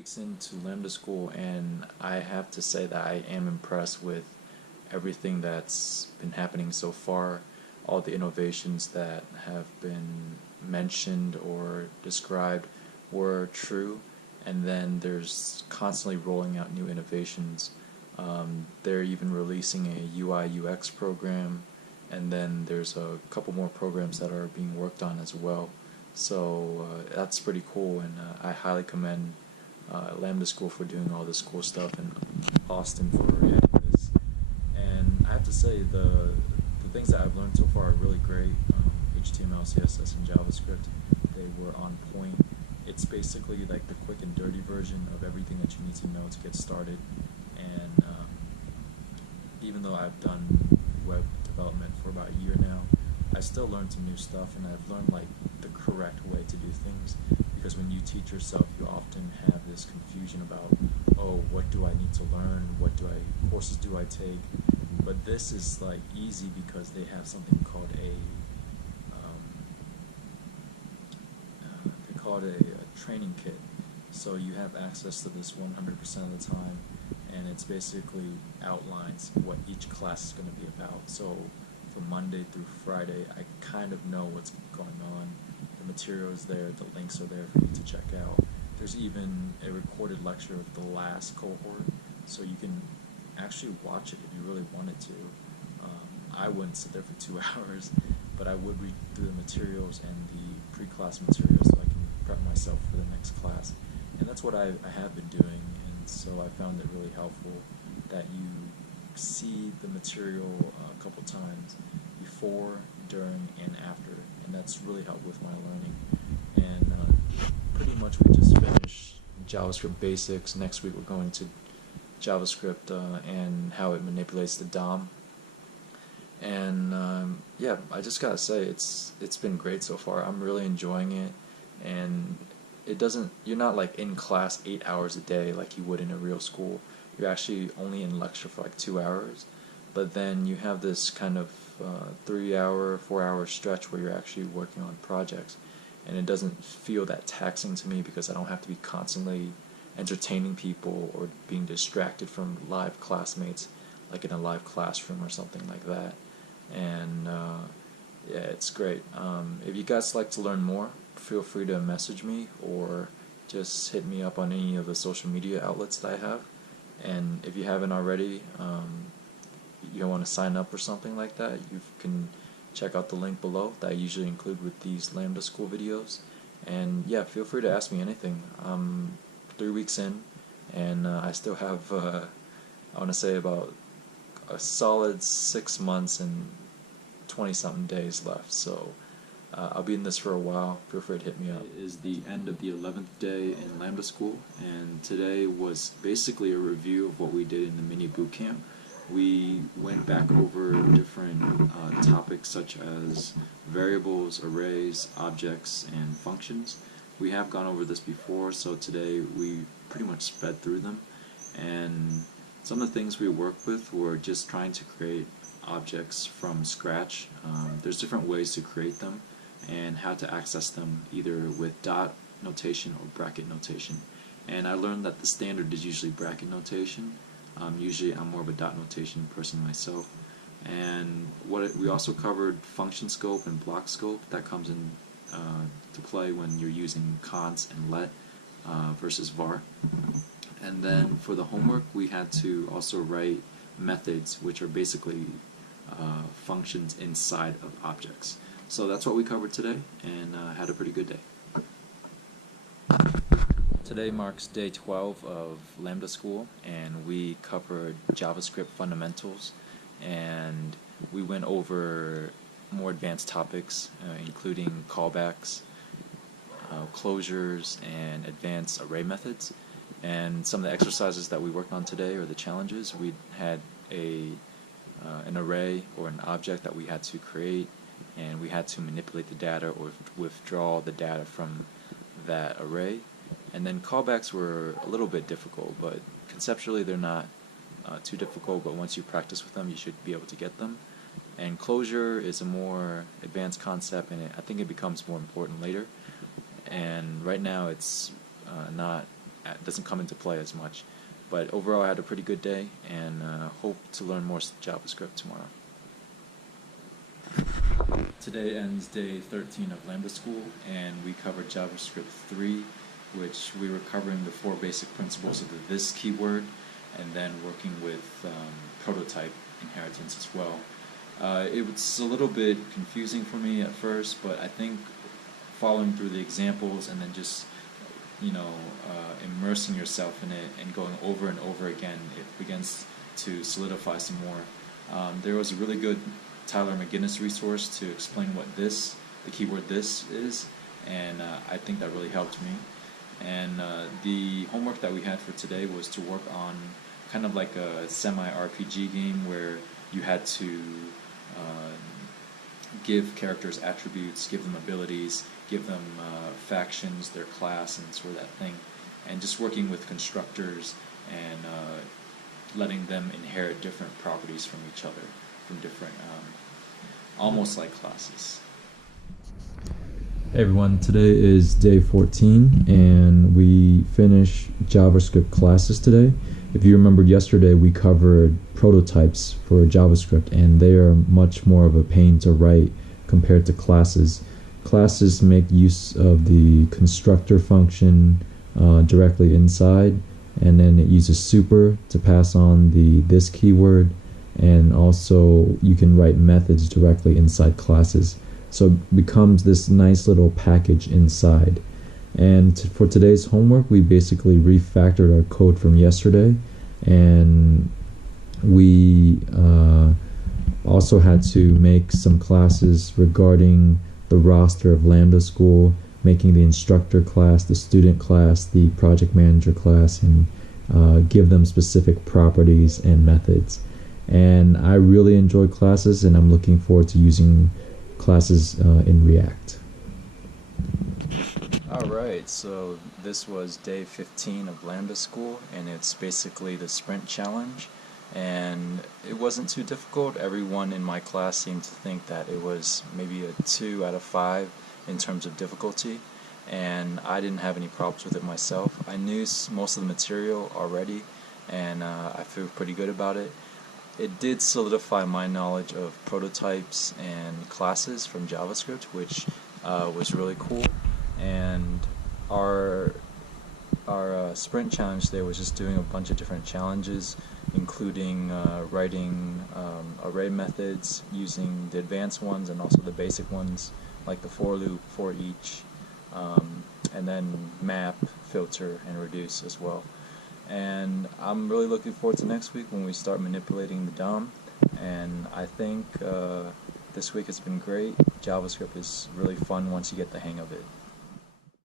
weeks into Lambda school, and I have to say that I am impressed with everything that's been happening so far, all the innovations that have been mentioned or described were true, and then there's constantly rolling out new innovations. They're even releasing a UI UX program, and then there's a couple more programs that are being worked on as well. So that's pretty cool, and I highly commend Lambda School for doing all this cool stuff, and Austin for this. And I have to say, the things that I've learned so far are really great. HTML, CSS, and JavaScript, they were on point. It's basically like the quick and dirty version of everything that you need to know to get started. And even though I've done web development for about a year now, I still learned some new stuff, and I've learned like the correct way to do things, because when you teach yourself, you often have this confusion about, oh, what do I need to learn, courses do I take? But this is like easy because they have something called a training kit. So you have access to this 100% of the time, and it's basically outlines what each class is going to be about. So from Monday through Friday, I kind of know what's going on. The material is there, the links are there for you to check out. There's even a recorded lecture of the last cohort, so you can actually watch it if you really wanted to. I wouldn't sit there for 2 hours, but I would read through the materials and the pre-class materials so I can prep myself for the next class. And that's what I have been doing, and so I found it really helpful that you see the material a couple times before, during, and after, and that's really helped with my learning. And pretty much we just finished JavaScript basics. Next week we're going to JavaScript and how it manipulates the DOM. And yeah, I just gotta say it's been great so far. I'm really enjoying it, and you're not like in class 8 hours a day like you would in a real school. You're actually only in lecture for like 2 hours, but then you have this kind of 3-hour, 4-hour stretch where you're actually working on projects, and it doesn't feel that taxing to me because I don't have to be constantly entertaining people or being distracted from live classmates like in a live classroom or something like that. And yeah, it's great. If you guys like to learn more, feel free to message me or just hit me up on any of the social media outlets that I have. And if you haven't already, you want to sign up or something like that, you can check out the link below that I usually include with these Lambda School videos. And yeah, feel free to ask me anything. I'm 3 weeks in, and I still have, I want to say, about a solid 6 months and 20-something days left. So I'll be in this for a while. Feel free to hit me up. It is the end of the 11th day in Lambda School, and today was basically a review of what we did in the mini boot camp. We went back over different topics such as variables, arrays, objects, and functions. We have gone over this before, so today we pretty much sped through them. And some of the things we worked with were just trying to create objects from scratch. There's different ways to create them and how to access them, either with dot notation or bracket notation. And I learned that the standard is usually bracket notation. Usually I'm more of a dot notation person myself. And we also covered function scope and block scope. That comes in to play when you're using const and let versus var. And then for the homework, we had to also write methods, which are basically functions inside of objects. So that's what we covered today, and had a pretty good day. Today marks day 12 of Lambda School, and we covered JavaScript fundamentals, and we went over more advanced topics, including callbacks, closures, and advanced array methods. And some of the exercises that we worked on today, or the challenges, we had an array or an object that we had to create, and we had to manipulate the data or withdraw the data from that array. And then callbacks were a little bit difficult, but conceptually they're not too difficult, but once you practice with them, you should be able to get them. And closure is a more advanced concept, and I think it becomes more important later. And right now it's not doesn't come into play as much. But overall, I had a pretty good day, and hope to learn more JavaScript tomorrow. Today ends day 13 of Lambda school, and we covered JavaScript III, which we were covering the 4 basic principles of the this keyword, and then working with prototype inheritance as well. It was a little bit confusing for me at first, but I think following through the examples and then just immersing yourself in it and going over and over again, it begins to solidify some more. There was a really good Tyler McGinnis resource to explain what the keyword this is, and I think that really helped me. And the homework that we had for today was to work on kind of like a semi-RPG game where you had to give characters attributes, give them abilities, give them factions, their class, and sort of that thing. And just working with constructors and letting them inherit different properties from each other, from different, almost like classes. Hey everyone, today is day 14 and we finish JavaScript classes today. If you remembered yesterday, we covered prototypes for JavaScript, and they are much more of a pain to write compared to classes. Classes make use of the constructor function directly inside, and then it uses super to pass on the this keyword, and also you can write methods directly inside classes. So it becomes this nice little package inside. And for today's homework, we basically refactored our code from yesterday, and we also had to make some classes regarding the roster of Lambda school, making the instructor class, the student class, the project manager class, and give them specific properties and methods. And I really enjoy classes, and I'm looking forward to using classes in React. Alright, so this was day 15 of Lambda school, and it's basically the sprint challenge, and it wasn't too difficult. Everyone in my class seemed to think that it was maybe a 2 out of 5 in terms of difficulty, and I didn't have any problems with it myself. I knew most of the material already, and I feel pretty good about it. It did solidify my knowledge of prototypes and classes from JavaScript, which was really cool. And our sprint challenge today was just doing a bunch of different challenges, including writing array methods using the advanced ones and also the basic ones, like the for loop, for each, and then map, filter, and reduce as well. And I'm really looking forward to next week when we start manipulating the DOM. And I think this week has been great. JavaScript is really fun once you get the hang of it.